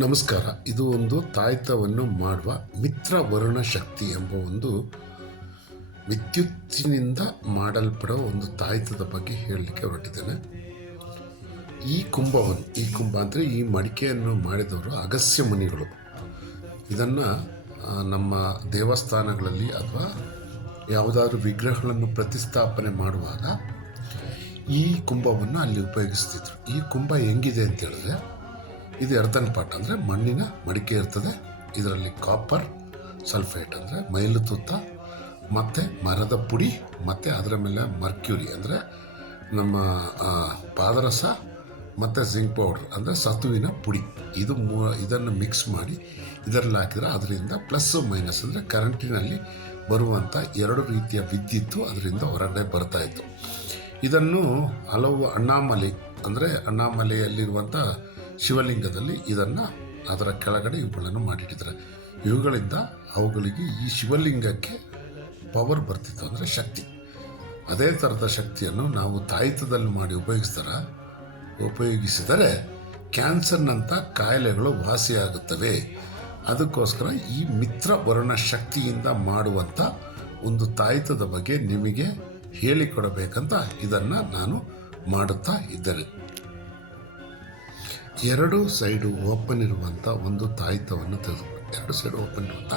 ನಮಸ್ಕಾರ. ಇದು ಒಂದು ತಾಯ್ತವನ್ನು ಮಾಡುವ ಮಿತ್ರ ವರುಣ ಶಕ್ತಿ ಎಂಬ ಒಂದು ವಿದ್ಯುತ್ತಿನಿಂದ ಮಾಡಲ್ಪಡುವ ಒಂದು ತಾಯ್ತದ ಬಗ್ಗೆ ಹೇಳಲಿಕ್ಕೆ ಹೊರಟಿದ್ದೇನೆ. ಈ ಕುಂಭವನ್ನು, ಈ ಕುಂಭ ಅಂದರೆ ಈ ಮಡಿಕೆಯನ್ನು ಮಾಡಿದವರು ಅಗಸ್ಯ ಮುನಿಗಳು. ಇದನ್ನು ನಮ್ಮ ದೇವಸ್ಥಾನಗಳಲ್ಲಿ ಅಥವಾ ಯಾವುದಾದ್ರೂ ವಿಗ್ರಹಗಳನ್ನು ಪ್ರತಿಸ್ಥಾಪನೆ ಮಾಡುವಾಗ ಈ ಕುಂಭವನ್ನು ಅಲ್ಲಿ ಉಪಯೋಗಿಸ್ತಿದ್ರು. ಈ ಕುಂಭ ಹೆಂಗಿದೆ ಅಂತ ಹೇಳಿದ್ರೆ ಇದು ಎರ್ತನ್ ಪಾಟ್ ಅಂದರೆ ಮಣ್ಣಿನ ಮಡಿಕೆ ಇರ್ತದೆ. ಇದರಲ್ಲಿ ಕಾಪರ್ ಸಲ್ಫೇಟ್ ಅಂದರೆ ಮೈಲು ತುತ್ತ, ಮತ್ತು ಮರದ ಪುಡಿ, ಮತ್ತು ಅದರ ಮೇಲೆ ಮರ್ಕ್ಯೂರಿ ಅಂದರೆ ನಮ್ಮ ಪಾದರಸ, ಮತ್ತು ಜಿಂಕ್ ಪೌಡ್ರ್ ಅಂದರೆ ಸತುವಿನ ಪುಡಿ. ಇದು ಮೂ, ಇದನ್ನು ಮಿಕ್ಸ್ ಮಾಡಿ ಇದರಲ್ಲಿ ಹಾಕಿದರೆ ಅದರಿಂದ ಪ್ಲಸ್ ಮೈನಸ್ ಅಂದರೆ ಕರೆಂಟಿನಲ್ಲಿ ಬರುವಂಥ ಎರಡು ರೀತಿಯ ವಿದ್ಯುತ್ತು ಅದರಿಂದ ಹೊರಗಡೆ ಬರ್ತಾಯಿತ್ತು ಇದನ್ನು ಹಲವು ಅಣ್ಣಾಮಲೆ ಅಂದರೆ ಅಣ್ಣಾಮಲೆಯಲ್ಲಿರುವಂಥ ಶಿವಲಿಂಗದಲ್ಲಿ ಇದನ್ನು ಅದರ ಕೆಳಗಡೆ ಇವುಗಳನ್ನು ಮಾಡಿಟ್ಟಿದ್ದಾರೆ. ಇವುಗಳಿಂದ ಅವುಗಳಿಗೆ ಈ ಶಿವಲಿಂಗಕ್ಕೆ ಪವರ್ ಬರ್ತಿತ್ತು ಅಂದರೆ ಶಕ್ತಿ. ಅದೇ ಥರದ ಶಕ್ತಿಯನ್ನು ನಾವು ತಾಯಿತದಲ್ಲಿ ಮಾಡಿ ಉಪಯೋಗಿಸ್ತಾರ, ಉಪಯೋಗಿಸಿದರೆ ಕ್ಯಾನ್ಸರ್ನಂಥ ಕಾಯಿಲೆಗಳು ವಾಸಿಯಾಗುತ್ತವೆ. ಅದಕ್ಕೋಸ್ಕರ ಈ ಮಿತ್ರ ವರ್ಣ ಶಕ್ತಿಯಿಂದ ಮಾಡುವಂಥ ಒಂದು ತಾಯಿತದ ಬಗ್ಗೆ ನಿಮಗೆ ಹೇಳಿಕೊಡಬೇಕಂತ ಇದನ್ನು ನಾನು ಮಾಡುತ್ತಾ ಇದ್ದೇನೆ. ಎರಡು ಸೈಡು ಓಪನ್ ಇರುವಂಥ ಒಂದು ತಾಯಿತವನ್ನು ತೆಗೆದುಕೊಂಡು ಎರಡು ಸೈಡು ಓಪನ್ ಇರುವಂಥ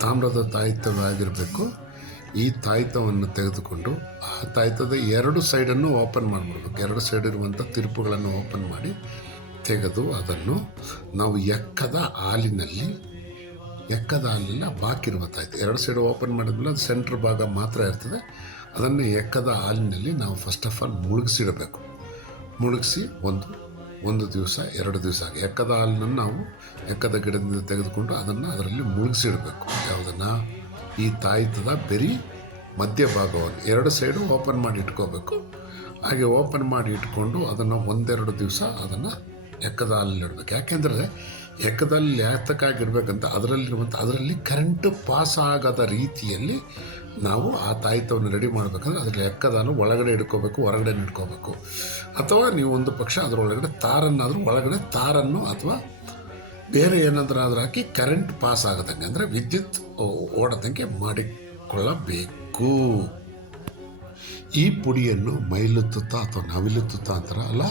ತಾಮ್ರದ ತಾಯಿತವಾಗಿರಬೇಕು ಈ ತಾಯಿತವನ್ನು ತೆಗೆದುಕೊಂಡು ಆ ತಾಯಿತದ ಎರಡು ಸೈಡನ್ನು ಓಪನ್ ಮಾಡಿಬಿಡ್ಬೇಕು. ಎರಡು ಸೈಡ್ ಇರುವಂಥ ತಿರುಪುಗಳನ್ನು ಓಪನ್ ಮಾಡಿ ತೆಗೆದು ಅದನ್ನು ನಾವು ಎಕ್ಕದ ಹಾಲಿನಲ್ಲಿ ಎಕ್ಕದ ಹಾಲಿನ ಬಾಕಿರುವ ತಾಯಿತು ಎರಡು ಸೈಡ್ ಓಪನ್ ಮಾಡಿದ್ಮೇಲೆ ಅದು ಸೆಂಟ್ರ್ ಭಾಗ ಮಾತ್ರ ಇರ್ತದೆ. ಅದನ್ನು ಎಕ್ಕದ ಹಾಲಿನಲ್ಲಿ ನಾವು ಫಸ್ಟ್ ಆಫ್ ಆಲ್ ಮುಳುಗಿಸಿಡಬೇಕು. ಮುಳುಗಿಸಿ ಒಂದು ಒಂದು ದಿವಸ, ಎರಡು ದಿವಸ ಎಕ್ಕದ ಹಾಲನ್ನು ನಾವು ಎಕ್ಕದ ಗಿಡದಿಂದ ತೆಗೆದುಕೊಂಡು ಅದನ್ನು ಅದರಲ್ಲಿ ಮುಳುಗಿಸಿಡಬೇಕು. ಯಾವುದನ್ನು? ಈ ತಾಯಿತದ ಬೆರಿ ಮಧ್ಯಭಾಗವನ್ನು ಎರಡು ಸೈಡು ಓಪನ್ ಮಾಡಿ ಇಟ್ಕೋಬೇಕು. ಹಾಗೆ ಓಪನ್ ಮಾಡಿ ಇಟ್ಕೊಂಡು ಅದನ್ನು ಒಂದೆರಡು ದಿವಸ ಅದನ್ನು ಎಕ್ಕದ ಹಾಲಲ್ಲಿ ಇಡಬೇಕು. ಯಾಕೆಂದರೆ ಎಕ್ಕದಲ್ಲಿ ಯಾತಕ್ಕಾಗಿರ್ಬೇಕಂತ ಅದರಲ್ಲಿರುವಂಥ, ಅದರಲ್ಲಿ ಕರೆಂಟ್ ಪಾಸ್ ಆಗದ ರೀತಿಯಲ್ಲಿ ನಾವು ಆ ತಾಯಿತವನ್ನು ರೆಡಿ ಮಾಡಬೇಕಂದ್ರೆ ಅದಕ್ಕೆ ಲೆಕ್ಕದಾನು ಒಳಗಡೆ ಇಟ್ಕೋಬೇಕು ಹೊರಗಡೆ ಇಟ್ಕೋಬೇಕು. ಅಥವಾ ನೀವು ಒಂದು ಪಕ್ಷ ಅದರೊಳಗಡೆ ತಾರನ್ನಾದರೂ ಒಳಗಡೆ ತಾರನ್ನು ಅಥವಾ ಬೇರೆ ಏನಾದರೂ ಹಾಕಿ ಕರೆಂಟ್ ಪಾಸ್ ಆಗದಂಗೆ, ಅಂದರೆ ವಿದ್ಯುತ್ ಓಡದಂಗೆ ಮಾಡಿಕೊಳ್ಳಬೇಕು. ಈ ಪುಡಿಯನ್ನು ಮೈಲುತ್ತುತ್ತಾ ಅಥವಾ ನವಿಲುತ್ತುತ್ತ ಅಂತಾರ ಅಲ್ಲ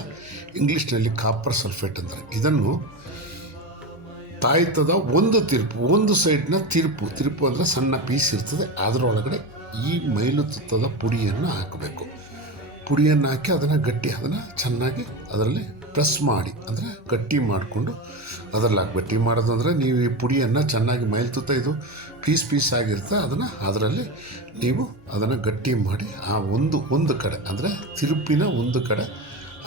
ಇಂಗ್ಲೀಷ್ನಲ್ಲಿ ಕಾಪರ್ ಸಲ್ಫೇಟ್ ಅಂತಾರೆ. ಇದನ್ನು ತಾಯ್ತದ ಒಂದು ತಿರುಪು, ಒಂದು ಸೈಡ್ನ ತಿರುಪು. ತಿರುಪು ಅಂದರೆ ಸಣ್ಣ ಪೀಸ್ ಇರ್ತದೆ. ಅದರೊಳಗಡೆ ಈ ಮೈಲುತ್ತುತ್ತದ ಪುಡಿಯನ್ನು ಹಾಕಬೇಕು. ಪುಡಿಯನ್ನು ಹಾಕಿ ಅದನ್ನು ಗಟ್ಟಿ, ಅದನ್ನು ಚೆನ್ನಾಗಿ ಅದರಲ್ಲಿ ಪ್ರೆಸ್ ಮಾಡಿ, ಅಂದರೆ ಗಟ್ಟಿ ಮಾಡಿಕೊಂಡು ಅದರಲ್ಲಿ ಗಟ್ಟಿ ಮಾಡೋದಂದರೆ ನೀವು ಈ ಪುಡಿಯನ್ನು ಚೆನ್ನಾಗಿ ಮೈಲ್ತುತ್ತ ಇದು ಪೀಸ್ ಪೀಸ್ ಆಗಿರುತ್ತೆ, ಅದನ್ನು ಅದರಲ್ಲಿ ನೀವು ಅದನ್ನು ಗಟ್ಟಿ ಮಾಡಿ ಆ ಒಂದು ಒಂದು ಕಡೆ, ಅಂದರೆ ತಿರುಪಿನ ಒಂದು ಕಡೆ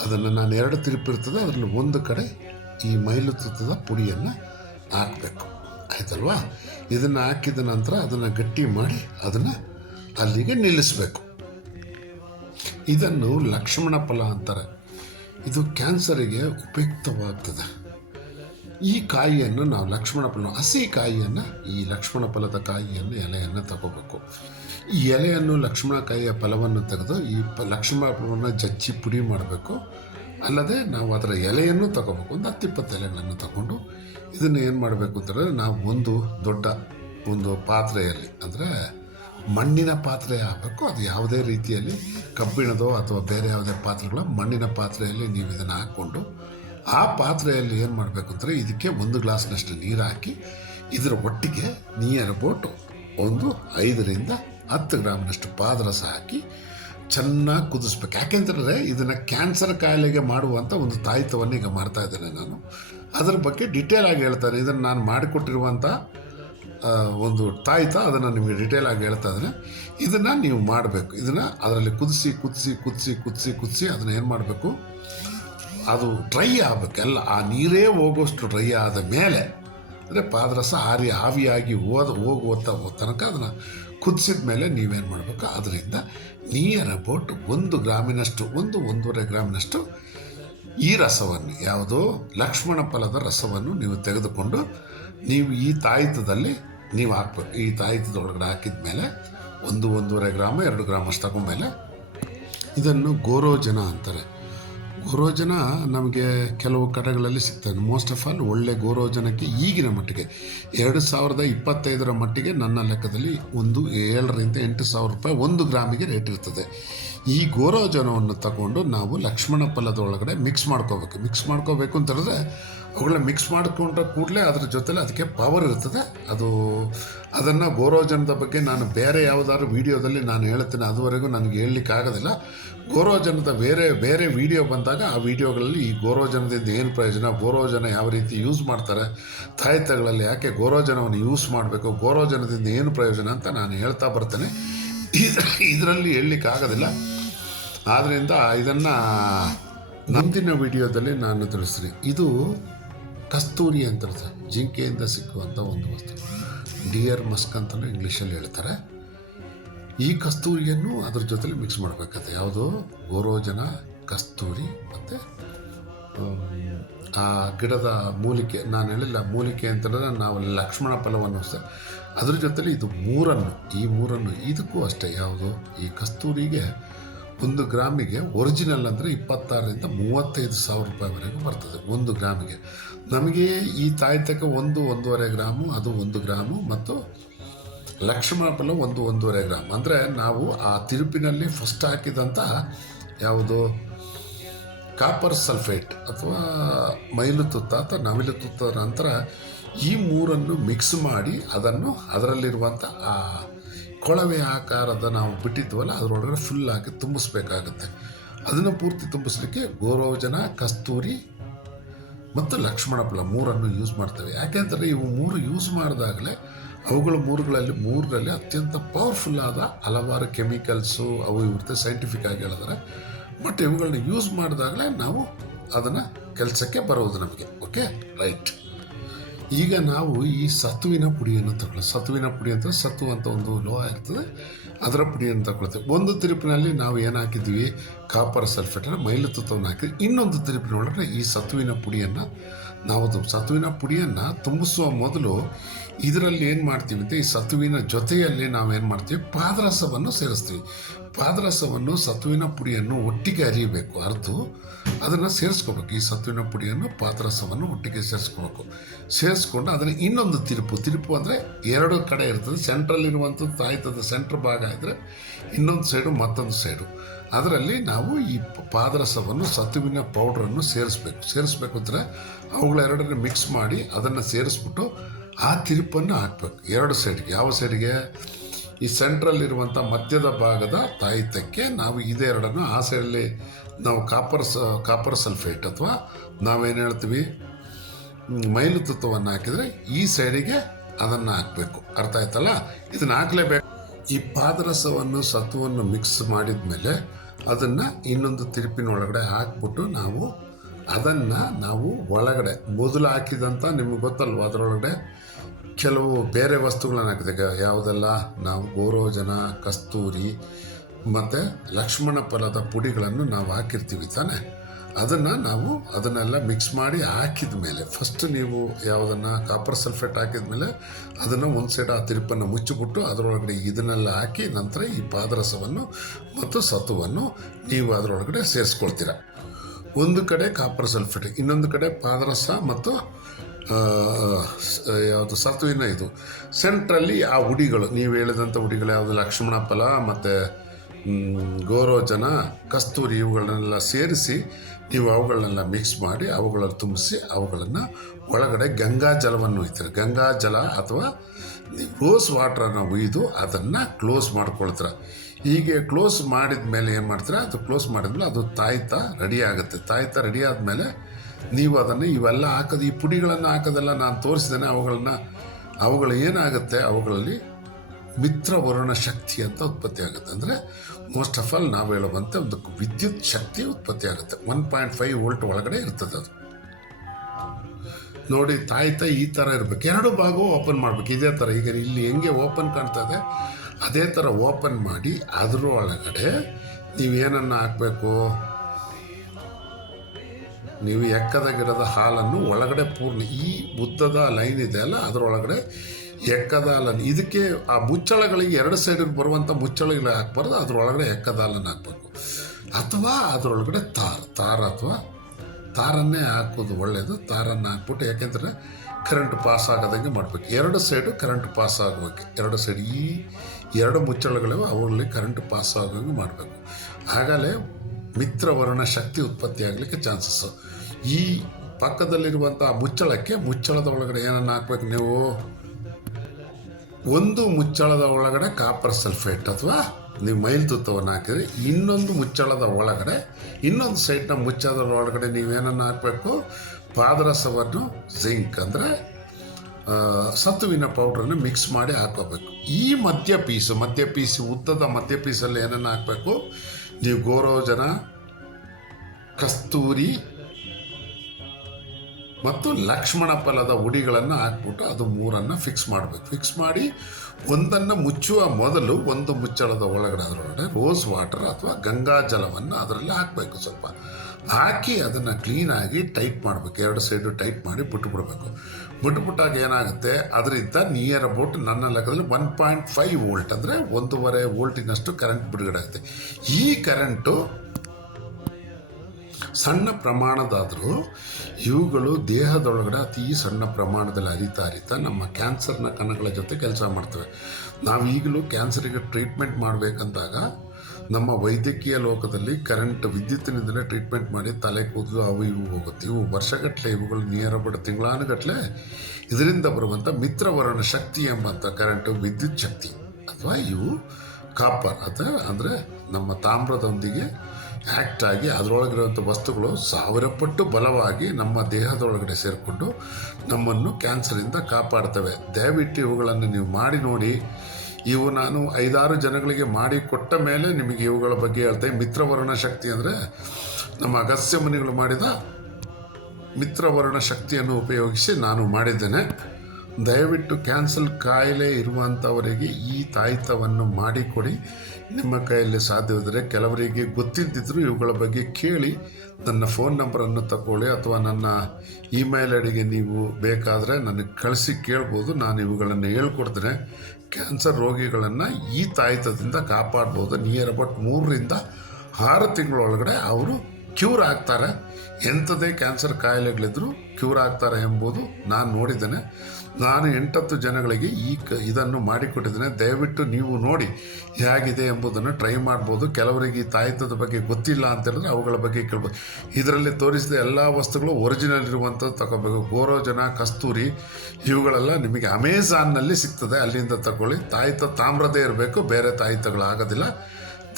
ಅದನ್ನು, ನಾನು ಎರಡು ತಿರುಪಿರ್ತದೆ ಅದರಲ್ಲಿ ಒಂದು ಕಡೆ ಈ ಮೈಲುತ್ತುತ್ತದ ಪುಡಿಯನ್ನು ಹಾಕಬೇಕು. ಆಯ್ತಲ್ವಾ? ಇದನ್ನು ಹಾಕಿದ ನಂತರ ಅದನ್ನು ಗಟ್ಟಿ ಮಾಡಿ ಅದನ್ನು ಅಲ್ಲಿಗೆ ನಿಲ್ಲಿಸಬೇಕು. ಇದನ್ನು ಲಕ್ಷ್ಮಣ ಫಲ ಅಂತಾರೆ. ಇದು ಕ್ಯಾನ್ಸರಿಗೆ ಉಪಯುಕ್ತವಾಗ್ತದೆ. ಈ ಕಾಯಿಯನ್ನು ನಾವು ಲಕ್ಷ್ಮಣ ಫಲ, ಹಸಿ ಕಾಯಿಯನ್ನು, ಈ ಲಕ್ಷ್ಮಣ ಫಲದ ಕಾಯಿಯನ್ನು ಎಲೆಯನ್ನು ತಗೋಬೇಕು. ಈ ಎಲೆಯನ್ನು ಲಕ್ಷ್ಮಣ ಕಾಯಿಯ ಫಲವನ್ನು ತೆಗೆದು ಈ ಪ, ಲಕ್ಷ್ಮಣ ಫಲವನ್ನು ಜಜ್ಜಿ ಪುಡಿ ಮಾಡಬೇಕು. ಅಲ್ಲದೆ ನಾವು ಅದರ ಎಲೆಯನ್ನು ತಗೋಬೇಕು. ಒಂದು ಹತ್ತಿಪ್ಪತ್ತು ಎಲೆಗಳನ್ನು ತಗೊಂಡು ಇದನ್ನು ಏನು ಮಾಡಬೇಕು ಅಂತಂದರೆ ನಾವು ಒಂದು ದೊಡ್ಡ ಒಂದು ಪಾತ್ರೆಯಲ್ಲಿ ಅಂದರೆ ಮಣ್ಣಿನ ಪಾತ್ರೆ ಆಗಬೇಕು. ಅದು ಯಾವುದೇ ರೀತಿಯಲ್ಲಿ ಕಬ್ಬಿಣದೋ ಅಥವಾ ಬೇರೆ ಯಾವುದೇ ಪಾತ್ರೆಗಳ ಮಣ್ಣಿನ ಪಾತ್ರೆಯಲ್ಲಿ ನೀವು ಇದನ್ನು ಹಾಕ್ಕೊಂಡು ಆ ಪಾತ್ರೆಯಲ್ಲಿ ಏನು ಮಾಡಬೇಕು ಅಂದರೆ ಇದಕ್ಕೆ ಒಂದು ಗ್ಲಾಸ್ನಷ್ಟು ನೀರು ಹಾಕಿ ಇದರ ಒಟ್ಟಿಗೆ ನಿಯರ್ ಅಬೌಟ್ ಒಂದು ಐದರಿಂದ ಹತ್ತು ಗ್ರಾಮ್ನಷ್ಟು ಪಾದರಸ ಹಾಕಿ ಚೆನ್ನಾಗಿ ಕುದಿಸ್ಬೇಕು. ಯಾಕೆಂತಂದರೆ ಇದನ್ನು ಕ್ಯಾನ್ಸರ್ ಕಾಯಿಲೆಗೆ ಮಾಡುವಂಥ ಒಂದು ತಾಯಿತವನ್ನು ಈಗ ಮಾಡ್ತಾ ಇದ್ದೇನೆ ನಾನು. ಅದರ ಬಗ್ಗೆ ಡಿಟೇಲ್ ಆಗಿ ಹೇಳ್ತಾನೆ. ಇದನ್ನು ನಾನು ಮಾಡಿಕೊಟ್ಟಿರುವಂಥ ಒಂದು ತಾಯ್ತ ಅದನ್ನು ನಿಮಗೆ ಡಿಟೇಲ್ ಆಗಿ ಹೇಳ್ತಾ ಇದ್ದೇನೆ. ಇದನ್ನು ನೀವು ಮಾಡಬೇಕು. ಇದನ್ನು ಅದರಲ್ಲಿ ಕುದಿಸಿ ಕುದಿಸಿ ಕುದಿಸಿ ಕುದಿಸಿ ಕುದಿಸಿ ಅದನ್ನು ಏನು ಮಾಡಬೇಕು? ಅದು ಡ್ರೈ ಆಗಬೇಕು. ಎಲ್ಲ, ಆ ನೀರೇ ಹೋಗೋಷ್ಟು ಡ್ರೈ ಆದ ಮೇಲೆ, ಅಂದರೆ ಪಾದರಸ ಆರಿ, ಆವಿಯಾಗಿ ಹೋದ ಹೋಗುವಂಥ ತನಕ ಅದನ್ನು ಕುದಿಸಿದ ಮೇಲೆ ನೀವೇನು ಮಾಡಬೇಕು? ಅದರಿಂದ ನಿಯರ್ ಅಬೌಟ್ ಒಂದು ಗ್ರಾಮಿನಷ್ಟು, ಒಂದು ಒಂದೂವರೆ ಗ್ರಾಮಿನಷ್ಟು ಈ ರಸವನ್ನು, ಯಾವುದೋ ಲಕ್ಷ್ಮಣ ಫಲದ ರಸವನ್ನು ನೀವು ತೆಗೆದುಕೊಂಡು ನೀವು ಈ ತಾಯಿತದಲ್ಲಿ ನೀವು ಹಾಕ್ಬೇಕು. ಈ ತಾಯಿತದ ಒಳಗಡೆ ಹಾಕಿದ ಮೇಲೆ ಒಂದು ಒಂದೂವರೆ ಗ್ರಾಮ, ಎರಡು ಗ್ರಾಮ್ ಅಷ್ಟು ತಗೊಂಡ್ಮೇಲೆ ಇದನ್ನು ಗೋರೋಜನ ಅಂತಾರೆ. ಗೋರೋಜನ ನಮಗೆ ಕೆಲವು ಕಡೆಗಳಲ್ಲಿ ಸಿಗ್ತದೆ. ಮೋಸ್ಟ್ ಆಫ್ ಆಲ್ ಒಳ್ಳೆ ಗೋರೋಜನಕ್ಕೆ ಈಗಿನ ಮಟ್ಟಿಗೆ. ಎರಡು ಸಾವಿರದ ಇಪ್ಪತ್ತೈದರ ಮಟ್ಟಿಗೆ ನನ್ನ ಲೆಕ್ಕದಲ್ಲಿ ಒಂದು ಏಳರಿಂದ ಎಂಟು ಸಾವಿರ ರೂಪಾಯಿ ಒಂದು ಗ್ರಾಮಿಗೆ ರೇಟ್ ಇರ್ತದೆ. ಈ ಗೋರೋಜನವನ್ನು ತಗೊಂಡು ನಾವು ಲಕ್ಷ್ಮಣ ಫಲದೊಳಗಡೆ ಮಿಕ್ಸ್ ಮಾಡ್ಕೋಬೇಕು. ಮಿಕ್ಸ್ ಮಾಡ್ಕೋಬೇಕು ಅಂತ ಹೇಳಿದ್ರೆ ಅವುಗಳನ್ನ ಮಿಕ್ಸ್ ಮಾಡಿಕೊಂಡ್ರೆ ಕೂಡಲೇ ಅದ್ರ ಜೊತೆಲಿ ಅದಕ್ಕೆ ಪವರ್ ಇರ್ತದೆ. ಅದು, ಅದನ್ನು ಗೋರೋಜನದ ಬಗ್ಗೆ ನಾನು ಬೇರೆ ಯಾವುದಾದ್ರು ವೀಡಿಯೋದಲ್ಲಿ ನಾನು ಹೇಳ್ತೇನೆ. ಅದುವರೆಗೂ ನನಗೆ ಹೇಳಲಿಕ್ಕೆ ಆಗೋದಿಲ್ಲ ಗೋರೋಜನದ ಬೇರೆ ಬೇರೆ ವಿಡಿಯೋ ಬಂದಾಗ ಆ ವಿಡಿಯೋಗಳಲ್ಲಿ ಈ ಗೋರೋಜನದಿಂದ ಏನು ಪ್ರಯೋಜನ, ಗೋರೋಜನ ಯಾವ ರೀತಿ ಯೂಸ್ ಮಾಡ್ತಾರೆ ತಾಯ್ತಗಳಲ್ಲಿ ಯಾಕೆ ಗೋರೋಜನವನ್ನು ಯೂಸ್ ಮಾಡಬೇಕು, ಗೋರೋಜನದಿಂದ ಏನು ಪ್ರಯೋಜನ ಅಂತ ನಾನು ಹೇಳ್ತಾ ಬರ್ತೇನೆ. ಇದರಲ್ಲಿ ಹೇಳಲಿಕ್ಕೆ ಆಗೋದಿಲ್ಲ. ಆದ್ದರಿಂದ ಇದನ್ನು ಮುಂದಿನ ವಿಡಿಯೋದಲ್ಲಿ ನಾನು ತಿಳಿಸ್ತೀನಿ. ಇದು ಕಸ್ತೂರಿ ಅಂತ ಜಿಂಕೆಯಿಂದ ಸಿಕ್ಕುವಂಥ ಒಂದು ವಸ್ತು. ಡಿಯರ್ ಮಸ್ಕ್ ಅಂತಲೂ ಇಂಗ್ಲೀಷಲ್ಲಿ ಹೇಳ್ತಾರೆ. ಈ ಕಸ್ತೂರಿಯನ್ನು ಅದ್ರ ಜೊತೆಲಿ ಮಿಕ್ಸ್ ಮಾಡಬೇಕಾಗತ್ತೆ ಯಾವುದು? ಗೋರೋಜನ, ಕಸ್ತೂರಿ ಮತ್ತು ಆ ಗಿಡದ ಮೂಲಿಕೆ. ನಾನು ಹೇಳಿಲ್ಲ, ಮೂಲಿಕೆ ಅಂತಂದರೆ ನಾವು ಲಕ್ಷ್ಮಣ ಫಲವನ್ನು ಅಷ್ಟೇ. ಅದ್ರ ಜೊತೆಲಿ ಇದು ಮೂರನ್ನು, ಈ ಮೂರನ್ನು ಇದಕ್ಕೂ ಅಷ್ಟೇ ಯಾವುದು? ಈ ಕಸ್ತೂರಿಗೆ ಒಂದು ಗ್ರಾಮಿಗೆ ಒರಿಜಿನಲ್ ಅಂದರೆ ಇಪ್ಪತ್ತಾರರಿಂದ ಮೂವತ್ತೈದು ಸಾವಿರ ರೂಪಾಯಿವರೆಗೂ ಬರ್ತದೆ ಒಂದು ಗ್ರಾಮಿಗೆ. ನಮಗೆ ಈ ತಾಯ್ತಕ ಒಂದು, ಒಂದೂವರೆ ಗ್ರಾಮು, ಅದು ಒಂದು ಗ್ರಾಮು ಮತ್ತು ಲಕ್ಷ್ಮಣ ಫಲ ಒಂದು ಒಂದೂವರೆ ಗ್ರಾಮ್. ಅಂದರೆ ನಾವು ಆ ತಿರುಪಿನಲ್ಲಿ ಫಸ್ಟ್ ಹಾಕಿದಂಥ ಯಾವುದು? ಕಾಪರ್ ಸಲ್ಫೇಟ್ ಅಥವಾ ಮೈಲು ತುತ್ತ ಅಥವಾ ನವಿಲು ತುತ್ತದ ನಂತರ ಈ ಮೂರನ್ನು ಮಿಕ್ಸ್ ಮಾಡಿ ಅದನ್ನು ಅದರಲ್ಲಿರುವಂಥ ಆ ಕೊಳವೆ ಆಕಾರದ ನಾವು ಬಿಟ್ಟಿದ್ವಲ್ಲ, ಅದರೊಳಗಡೆ ಫುಲ್ ಹಾಕಿ ತುಂಬಿಸ್ಬೇಕಾಗತ್ತೆ. ಅದನ್ನು ಪೂರ್ತಿ ತುಂಬಿಸ್ಲಿಕ್ಕೆ ಗೋರೋಜನ, ಕಸ್ತೂರಿ ಮತ್ತು ಲಕ್ಷ್ಮಣ ಫಲ ಮೂರನ್ನು ಯೂಸ್ ಮಾಡ್ತೇವೆ. ಯಾಕೆಂದರೆ ಇವು ಮೂರು ಯೂಸ್ ಮಾಡಿದಾಗಲೇ ಅವುಗಳ ಮೂರುಗಳಲ್ಲಿ, ಮೂರರಲ್ಲಿ ಅತ್ಯಂತ ಪವರ್ಫುಲ್ ಆದ ಹಲವಾರು ಕೆಮಿಕಲ್ಸು ಅವು ಇರುತ್ತೆ ಸೈಂಟಿಫಿಕ್ ಆಗಿ ಹೇಳಿದ್ರೆ. ಬಟ್ ಇವುಗಳನ್ನ ಯೂಸ್ ಮಾಡಿದಾಗಲೇ ನಾವು ಅದನ್ನು ಕೆಲಸಕ್ಕೆ ಬರೋದು ನಮಗೆ. ಓಕೆ ರೈಟ್ ಈಗ ನಾವು ಈ ಸತುವಿನ ಪುಡಿಯನ್ನು ತಗೊಳ್ಳಿ ಸತುವಿನ ಪುಡಿ ಅಂತ ಸತ್ತು ಅಂತ ಒಂದು ಲೋಹ ಇರ್ತದೆ. ಅದರ ಪುಡಿಯನ್ನು ತಗೊಳ್ತೇವೆ. ಒಂದು ತಿರುಪಿನಲ್ಲಿ ನಾವು ಏನು ಹಾಕಿದ್ವಿ? ಕಾಪರ್ ಸಲ್ಫೇಟನ್ನು ಮೈಲು ತುತ್ತವನ್ನು ಇನ್ನೊಂದು ಇನ್ನೊಂದು ತಿರುಪಿನೊಳಗಡೆ ಈ ಸತುವಿನ ಪುಡಿಯನ್ನು ನಾವು ಸತುವಿನ ಪುಡಿಯನ್ನು ತುಂಬಿಸುವ ಮೊದಲು ಇದರಲ್ಲಿ ಏನು ಮಾಡ್ತೀವಿ ಅಂತ ಈ ಸತುವಿನ ಜೊತೆಯಲ್ಲಿ ನಾವೇನು ಮಾಡ್ತೀವಿ? ಪಾದರಸವನ್ನು ಸೇರಿಸ್ತೀವಿ. ಪಾದರಸವನ್ನು, ಸತುವಿನ ಪುಡಿಯನ್ನು ಒಟ್ಟಿಗೆ ಅರಿಯಬೇಕು. ಅರ್ದು ಅದನ್ನು ಸೇರಿಸ್ಕೋಬೇಕು. ಈ ಸತುವಿನ ಪುಡಿಯನ್ನು ಪಾದರಸವನ್ನು ಒಟ್ಟಿಗೆ ಸೇರಿಸ್ಕೊಬೇಕು. ಸೇರಿಸ್ಕೊಂಡು ಅದನ್ನು ಇನ್ನೊಂದು ತಿರುಪು. ತಿರುಪು ಅಂದರೆ ಎರಡು ಕಡೆ ಇರ್ತದೆ. ಸೆಂಟ್ರಲ್ ಇರುವಂಥದ್ದು ತಾಯ್ತದ ಸೆಂಟ್ರ್ ಭಾಗ ಇದ್ದರೆ ಇನ್ನೊಂದು ಸೈಡು ಮತ್ತೊಂದು ಸೈಡು ಅದರಲ್ಲಿ ನಾವು ಈ ಪಾದರಸವನ್ನು ಸತುವಿನ ಪೌಡ್ರನ್ನು ಸೇರಿಸ್ಬೇಕು. ಸೇರಿಸ್ಬೇಕು ಅಂದರೆ ಅವುಗಳೆರಡನ್ನು ಮಿಕ್ಸ್ ಮಾಡಿ ಅದನ್ನು ಸೇರಿಸ್ಬಿಟ್ಟು ಆ ತಿರುಪನ್ನು ಹಾಕ್ಬೇಕು. ಎರಡು ಸೈಡ್ಗೆ ಯಾವ ಸೈಡ್ಗೆ ಈ ಸೆಂಟ್ರಲ್ಲಿರುವಂಥ ಮಧ್ಯದ ಭಾಗದ ತಾಯಿತಕ್ಕೆ ನಾವು ಇದೆರಡನ್ನು ಆ ಸೈಡಲ್ಲಿ ನಾವು ಕಾಪರ್ ಸ ಕಾಪರ್ ಸಲ್ಫೇಟ್ ಅಥವಾ ನಾವೇನು ಹೇಳ್ತೀವಿ? ಮೈಲು ತತ್ವವನ್ನು ಹಾಕಿದರೆ ಈ ಸೈಡಿಗೆ ಅದನ್ನು ಹಾಕಬೇಕು. ಅರ್ಥ ಆಯ್ತಲ್ಲ? ಇದನ್ನು ಹಾಕಲೇಬೇಕು. ಈ ಪಾದರಸವನ್ನು, ಸತ್ವವನ್ನು ಮಿಕ್ಸ್ ಮಾಡಿದ ಮೇಲೆ ಅದನ್ನು ಇನ್ನೊಂದು ತಿರುಪಿನ ಒಳಗಡೆ ಹಾಕ್ಬಿಟ್ಟು ನಾವು ಅದನ್ನು ನಾವು ಒಳಗಡೆ ಮೊದಲು ಹಾಕಿದಂಥ ನಿಮ್ಗೆ ಗೊತ್ತಲ್ವ ಅದರೊಳಗಡೆ ಕೆಲವು ಬೇರೆ ವಸ್ತುಗಳನ್ನು ಹಾಕಿದಾಗ ಯಾವುದೆಲ್ಲ ನಾವು ಗೋರೋಜನ, ಕಸ್ತೂರಿ ಮತ್ತು ಲಕ್ಷ್ಮಣ ಫಲದ ಪುಡಿಗಳನ್ನು ನಾವು ಹಾಕಿರ್ತೀವಿ ತಾನೆ. ಅದನ್ನು ನಾವು ಅದನ್ನೆಲ್ಲ ಮಿಕ್ಸ್ ಮಾಡಿ ಹಾಕಿದ ಮೇಲೆ ಫಸ್ಟ್ ನೀವು ಯಾವುದನ್ನು ಕಾಪರ್ ಸಲ್ಫೇಟ್ ಹಾಕಿದ ಮೇಲೆ ಅದನ್ನು ಒಂದು ಸೈಡ್ ಆ ತಿರುಪನ್ನು ಮುಚ್ಚಿಬಿಟ್ಟು ಅದರೊಳಗಡೆ ಇದನ್ನೆಲ್ಲ ಹಾಕಿ ನಂತರ ಈ ಪಾದರಸವನ್ನು ಮತ್ತು ಸತುವನ್ನು ನೀವು ಅದರೊಳಗಡೆ ಸೇರಿಸ್ಕೊಳ್ತೀರ. ಒಂದು ಕಡೆ ಕಾಪರ್ ಸಲ್ಫೇಟ್ ಇನ್ನೊಂದು ಕಡೆ ಪಾದರಸ ಮತ್ತು ಯಾವುದು ಸತುವಿನ ಇದು. ಸೆಂಟ್ರಲ್ಲಿ ಆ ಹುಡಿಗಳು, ನೀವು ಹೇಳಿದಂಥ ಹುಡಿಗಳು ಯಾವುದು ಲಕ್ಷ್ಮಣ ಫಲ ಮತ್ತು ಗೋರೋಜನ ಕಸ್ತೂರಿ ಇವುಗಳನ್ನೆಲ್ಲ ಸೇರಿಸಿ ನೀವು ಅವುಗಳನ್ನೆಲ್ಲ ಮಿಕ್ಸ್ ಮಾಡಿ, ಅವುಗಳನ್ನು ತುಂಬಿಸಿ ಅವುಗಳನ್ನು ಒಳಗಡೆ ಗಂಗಾ ಜಲವನ್ನು ಒಯ್ತಾರೆ. ಗಂಗಾ ಜಲ ಅಥವಾ ಕ್ಲೋಸ್ ವಾಟ್ರನ್ನು ಒಯ್ದು ಅದನ್ನು ಕ್ಲೋಸ್ ಮಾಡ್ಕೊಳ್ತಾರೆ. ಹೀಗೆ ಕ್ಲೋಸ್ ಮಾಡಿದ ಮೇಲೆ ಏನು ಮಾಡ್ತಾರೆ? ಅದು ಕ್ಲೋಸ್ ಮಾಡಿದ್ಮೇಲೆ ಅದು ತಾಯ್ತ ರೆಡಿ ಆಗುತ್ತೆ. ತಾಯ್ತ ರೆಡಿ ಆದಮೇಲೆ ನೀವು ಅದನ್ನು ಇವೆಲ್ಲ ಹಾಕೋದು, ಈ ಪುಡಿಗಳನ್ನು ಹಾಕೋದೆಲ್ಲ ನಾನು ತೋರಿಸಿದ್ದೇನೆ, ಅವುಗಳನ್ನ, ಅವುಗಳು ಏನಾಗುತ್ತೆ? ಅವುಗಳಲ್ಲಿ ಮಿತ್ರ ವರುಣ ಶಕ್ತಿ ಅಂತ ಉತ್ಪತ್ತಿ ಆಗುತ್ತೆ. ಅಂದರೆ ಮೋಸ್ಟ್ ಆಫ್ ಆಲ್ ನಾವು ಹೇಳುವಂತೆ ಒಂದು ವಿದ್ಯುತ್ ಶಕ್ತಿ ಉತ್ಪತ್ತಿ ಆಗುತ್ತೆ. ಒನ್ ಪಾಯಿಂಟ್ ಫೈವ್ ವೋಲ್ಟ್ ಒಳಗಡೆ ಇರ್ತದೆ ಅದು. ನೋಡಿ ತಾಯ್ತ ಈ ಥರ ಇರಬೇಕು. ಎರಡು ಭಾಗವೂ ಓಪನ್ ಮಾಡಬೇಕು. ಇದೇ ಥರ ಈಗ ಇಲ್ಲಿ ಹೆಂಗೆ ಓಪನ್ ಕಾಣ್ತಾ ಇದೆ? ಅದೇ ಥರ ಓಪನ್ ಮಾಡಿ ಅದ್ರ ಒಳಗಡೆ ನೀವು ನೀವೇನನ್ನು ಹಾಕಬೇಕು? ನೀವು ಎಕ್ಕದ ಗಿಡದ ಹಾಲನ್ನು ಒಳಗಡೆ ಪೂರ್ಣ ಈ ಉದ್ದದ ಲೈನ್ ಇದೆ ಅಲ್ಲ, ಅದರೊಳಗಡೆ ಎಕ್ಕದ ಹಾಲನ್ನು ಇದಕ್ಕೆ ಆ ಮುಚ್ಚಳಗಳಿಗೆ ಎರಡು ಸೈಡಿಗೆ ಬರುವಂಥ ಮುಚ್ಚಳಗಳು ಹಾಕ್ಬಾರ್ದು, ಅದರೊಳಗಡೆ ಎಕ್ಕದಾಲನ್ ಹಾಕಬೇಕು. ಅಥವಾ ಅದರೊಳಗಡೆ ತಾರ್ ತಾರ್ ಅಥವಾ ತಾರನ್ನೇ ಹಾಕೋದು ಒಳ್ಳೆಯದು ತಾರನ್ನು ಹಾಕ್ಬಿಟ್ಟು ಯಾಕೆಂದರೆ ಕರೆಂಟ್ ಪಾಸ್ ಆಗದಂಗೆ ಮಾಡಬೇಕು. ಎರಡು ಸೈಡು ಕರೆಂಟ್ ಪಾಸ್ ಆಗಬೇಕು ಎರಡು ಸೈಡ್ ಈ ಎರಡು ಮುಚ್ಚಳಗಳಿವೆ ಅವರಲ್ಲಿ ಕರೆಂಟ್ ಪಾಸ್ ಆಗೋಂಗೆ ಮಾಡಬೇಕು. ಆಗಲೇ ಮಿತ್ರವರ್ಣ ಶಕ್ತಿ ಉತ್ಪತ್ತಿ ಆಗಲಿಕ್ಕೆ ಚಾನ್ಸಸ್ಸು ಈ ಪಕ್ಕದಲ್ಲಿರುವಂಥ ಮುಚ್ಚಳಕ್ಕೆ ಮುಚ್ಚಳದ ಒಳಗಡೆ ಏನನ್ನು ಹಾಕ್ಬೇಕು ನೀವು? ಒಂದು ಮುಚ್ಚಳದ ಒಳಗಡೆ ಕಾಪರ್ ಸಲ್ಫೇಟ್ ಅಥವಾ ನೀವು ಮೈಲ್ ತುತ್ತವನ್ನು ಹಾಕಿದ್ರೆ ಇನ್ನೊಂದು ಮುಚ್ಚಳದ ಒಳಗಡೆ, ಇನ್ನೊಂದು ಸೈಡ್ನ ಮುಚ್ಚಳದ ಒಳಗಡೆ ನೀವೇನನ್ನು ಹಾಕಬೇಕು? ಪಾದರಸವನ್ನು ಜಿಂಕ್ ಅಂದರೆ ಸತ್ತುವಿನ ಪೌಡ್ರನ್ನು ಮಿಕ್ಸ್ ಮಾಡಿ ಹಾಕೋಬೇಕು ಈ ಮಧ್ಯ ಪೀಸು ಮಧ್ಯ ಪೀಸು ಉದ್ದದ ಮಧ್ಯ ಪೀಸಲ್ಲಿ ಏನನ್ನು ಹಾಕಬೇಕು? ನೀವು ಗೋರೋಜನ, ಕಸ್ತೂರಿ ಮತ್ತು ಲಕ್ಷ್ಮಣ ಫಲದ ಉಡಿಗಳನ್ನು ಹಾಕ್ಬಿಟ್ಟು ಅದು ಮೂರನ್ನು ಫಿಕ್ಸ್ ಮಾಡಬೇಕು. ಫಿಕ್ಸ್ ಮಾಡಿ ಒಂದನ್ನು ಮುಚ್ಚುವ ಮೊದಲು ಒಂದು ಮುಚ್ಚಳದ ಒಳಗಡೆ ಅದರೊಳಗಡೆ ರೋಸ್ ವಾಟರ್ ಅಥವಾ ಗಂಗಾ ಜಲವನ್ನು ಅದರಲ್ಲಿ ಹಾಕಬೇಕು ಸ್ವಲ್ಪ. ಹಾಕಿ ಅದನ್ನು ಕ್ಲೀನಾಗಿ ಟೈಟ್ ಮಾಡಬೇಕು. ಎರಡು ಸೈಡು ಟೈಟ್ ಮಾಡಿ ಬಿಟ್ಟುಬಿಡಬೇಕು ಬಿಟ್ಬಿಟ್ಟಾಗ ಏನಾಗುತ್ತೆ? ಅದರಿಂದ ನಿಯರ್ ಅಬೌಟ್ ನನ್ನ ಲೆಕ್ಕದಲ್ಲಿ ಒನ್ ಪಾಯಿಂಟ್ ಫೈವ್ ವೋಲ್ಟ್ ಅಂದರೆ ಒಂದೂವರೆ ವೋಲ್ಟಿನಷ್ಟು ಕರೆಂಟ್ ಬಿಡುಗಡೆ ಆಗುತ್ತೆ. ಈ ಕರೆಂಟು ಸಣ್ಣ ಪ್ರಮಾಣದಾದರೂ ಇವುಗಳು ದೇಹದೊಳಗಡೆ ಅತಿ ಸಣ್ಣ ಪ್ರಮಾಣದಲ್ಲಿ ಅರಿತಾ ಅರಿತಾ ನಮ್ಮ ಕ್ಯಾನ್ಸರ್ನ ಕಣಗಳ ಜೊತೆ ಕೆಲಸ ಮಾಡ್ತವೆ. ನಾವು ಈಗಲೂ ಕ್ಯಾನ್ಸರಿಗೆ ಟ್ರೀಟ್ಮೆಂಟ್ ಮಾಡಬೇಕಂದಾಗ ನಮ್ಮ ವೈದ್ಯಕೀಯ ಲೋಕದಲ್ಲಿ ಕರೆಂಟ್ ವಿದ್ಯುತ್ತಿನಿಂದಲೇ ಟ್ರೀಟ್ಮೆಂಟ್ ಮಾಡಿ ತಲೆ ಕೂದಲು ಅವು ಇವು ಹೋಗುತ್ತೆ. ಇವು ವರ್ಷಗಟ್ಟಲೆ ಇವುಗಳು ನಿಯರ ಬಡ ತಿಂಗಳಾನುಗಟ್ಟಲೆ ಇದರಿಂದ ಬರುವಂಥ ಮಿತ್ರವರ್ಣ ಶಕ್ತಿ ಎಂಬಂಥ ಕರೆಂಟು ವಿದ್ಯುತ್ ಶಕ್ತಿ. ಅಥವಾ ಇವು ಕಾಪರ್ ಅಥವಾ ಅಂದರೆ ನಮ್ಮ ತಾಮ್ರದೊಂದಿಗೆ ಆ್ಯಕ್ಟ್ ಆಗಿ ಅದರೊಳಗಿರುವಂಥ ವಸ್ತುಗಳು ಸಾವಿರ ಪಟ್ಟು ಬಲವಾಗಿ ನಮ್ಮ ದೇಹದೊಳಗಡೆ ಸೇರಿಕೊಂಡು ನಮ್ಮನ್ನು ಕ್ಯಾನ್ಸರಿಂದ ಕಾಪಾಡ್ತವೆ. ದಯವಿಟ್ಟು ಇವುಗಳನ್ನು ನೀವು ಮಾಡಿ ನೋಡಿ. ಇವು ನಾನು ಐದಾರು ಜನಗಳಿಗೆ ಮಾಡಿ ಕೊಟ್ಟ ಮೇಲೆ ನಿಮಗೆ ಇವುಗಳ ಬಗ್ಗೆ ಹೇಳ್ತೇವೆ ಮಿತ್ರವರ್ಣ ಶಕ್ತಿ ಅಂದರೆ ನಮ್ಮ ಅಗಸ್ಯ ಮುನಿಗಳು ಮಾಡಿದ ಮಿತ್ರವರ್ಣ ಶಕ್ತಿಯನ್ನು ಉಪಯೋಗಿಸಿ ನಾನು ಮಾಡಿದ್ದೇನೆ. ದಯವಿಟ್ಟು ಕ್ಯಾನ್ಸಲ್ ಕಾಯಿಲೆ ಇರುವಂಥವರಿಗೆ ಈ ತಾಯಿತವನ್ನು ಮಾಡಿಕೊಡಿ. ನಿಮ್ಮ ಕೈಯಲ್ಲಿ ಸಾಧ್ಯವಿದ್ದರೆ ಕೆಲವರಿಗೆ ಗೊತ್ತಿದ್ದಿದ್ರು ಇವುಗಳ ಬಗ್ಗೆ ಕೇಳಿ, ನನ್ನ ಫೋನ್ ನಂಬರನ್ನು ತಗೊಳ್ಳಿ ಅಥವಾ ನನ್ನ ಇಮೇಲ್ ಐಡಿಗೆ ನೀವು ಬೇಕಾದರೆ ನನಗೆ ಕಳಿಸಿ ಕೇಳ್ಬೋದು. ನಾನು ಇವುಗಳನ್ನು ಹೇಳ್ಕೊಡ್ತೇನೆ. ಕ್ಯಾನ್ಸರ್ ರೋಗಿಗಳನ್ನು ಈ ತಾಯಿತದಿಂದ ಕಾಪಾಡ್ಬೋದು. ನಿಯರ್ ಅಬೌಟ್ ಮೂರರಿಂದ ಆರು ತಿಂಗಳೊಳಗಡೆ ಅವರು ಕ್ಯೂರ್ ಆಗ್ತಾರೆ. ಎಂಥದೇ ಕ್ಯಾನ್ಸರ್ ಕಾಯಿಲೆಗಳಿದ್ದರೂ ಕ್ಯೂರ್ ಆಗ್ತಾರೆ ಎಂಬುದು ನಾನು ನೋಡಿದ್ದೇನೆ. ನಾನು ಎಂಟತ್ತು ಜನಗಳಿಗೆ ಈ ಕ ಇದನ್ನು ಮಾಡಿಕೊಟ್ಟಿದ್ದೇನೆ. ದಯವಿಟ್ಟು ನೀವು ನೋಡಿ ಹೇಗಿದೆ ಎಂಬುದನ್ನು ಟ್ರೈ ಮಾಡ್ಬೋದು. ಕೆಲವರಿಗೆ ಈ ತಾಯಿತದ ಬಗ್ಗೆ ಗೊತ್ತಿಲ್ಲ ಅಂತ ಹೇಳಿದ್ರೆ ಅವುಗಳ ಬಗ್ಗೆ ಕೇಳ್ಬೋದು. ಇದರಲ್ಲಿ ತೋರಿಸಿದ ಎಲ್ಲ ವಸ್ತುಗಳು ಒರಿಜಿನಲ್ ಇರುವಂಥದ್ದು ತಗೋಬೇಕು. ಗೋರೋಜನ, ಕಸ್ತೂರಿ ಇವುಗಳೆಲ್ಲ ನಿಮಗೆ ಅಮೆಝಾನ್ನಲ್ಲಿ ಸಿಗ್ತದೆ. ಅಲ್ಲಿಂದ ತಗೊಳ್ಳಿ. ತಾಯಿತ ತಾಮ್ರದೇ ಇರಬೇಕು. ಬೇರೆ ತಾಯಿತಗಳು ಆಗೋದಿಲ್ಲ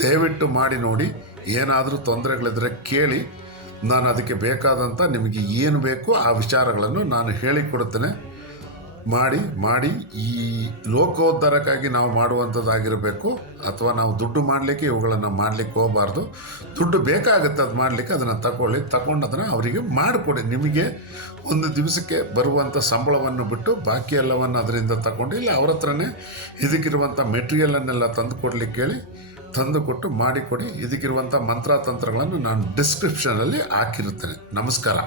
ದಯವಿಟ್ಟು ಮಾಡಿ ನೋಡಿ. ಏನಾದರೂ ತೊಂದರೆಗಳಿದ್ದರೆ ಕೇಳಿ. ನಾನು ಅದಕ್ಕೆ ಬೇಕಾದಂಥ ನಿಮಗೆ ಏನು ಬೇಕು ಆ ವಿಚಾರಗಳನ್ನು ನಾನು ಹೇಳಿಕೊಡುತ್ತೇನೆ. ಮಾಡಿ ಮಾಡಿ ಈ ಲೋಕೋದ್ಧಾರಕ್ಕಾಗಿ ನಾವು ಮಾಡುವಂಥದ್ದಾಗಿರಬೇಕು ಅಥವಾ ನಾವು ದುಡ್ಡು ಮಾಡಲಿಕ್ಕೆ ಇವುಗಳನ್ನು ಮಾಡಲಿಕ್ಕೆ ಹೋಗಬಾರ್ದು. ದುಡ್ಡು ಬೇಕಾಗುತ್ತೆ ಅದು ಮಾಡಲಿಕ್ಕೆ ಅದನ್ನು ತಗೊಳ್ಳಿ ತಗೊಂಡು ಅದನ್ನು ಅವರಿಗೆ ಮಾಡಿಕೊಡಿ. ನಿಮಗೆ ಒಂದು ದಿವಸಕ್ಕೆ ಬರುವಂಥ ಸಂಬಳವನ್ನು ಬಿಟ್ಟು ಬಾಕಿ ಎಲ್ಲವನ್ನು ಅದರಿಂದ ತಗೊಂಡು, ಇಲ್ಲ ಅವ್ರ ಹತ್ರನೇ ಇದಕ್ಕಿರುವಂಥ ಮೆಟೀರಿಯಲನ್ನೆಲ್ಲ ತಂದು ಕೊಡಲಿಕ್ಕೆ ಹೇಳಿ ತಂದು ಕೊಟ್ಟು ಮಾಡಿಕೊಡಿ ಇದಕ್ಕಿರುವಂಥ ಮಂತ್ರ ತಂತ್ರಗಳನ್ನು ನಾನು ಡಿಸ್ಕ್ರಿಪ್ಷನಲ್ಲಿ ಹಾಕಿರುತ್ತೇನೆ. ನಮಸ್ಕಾರ.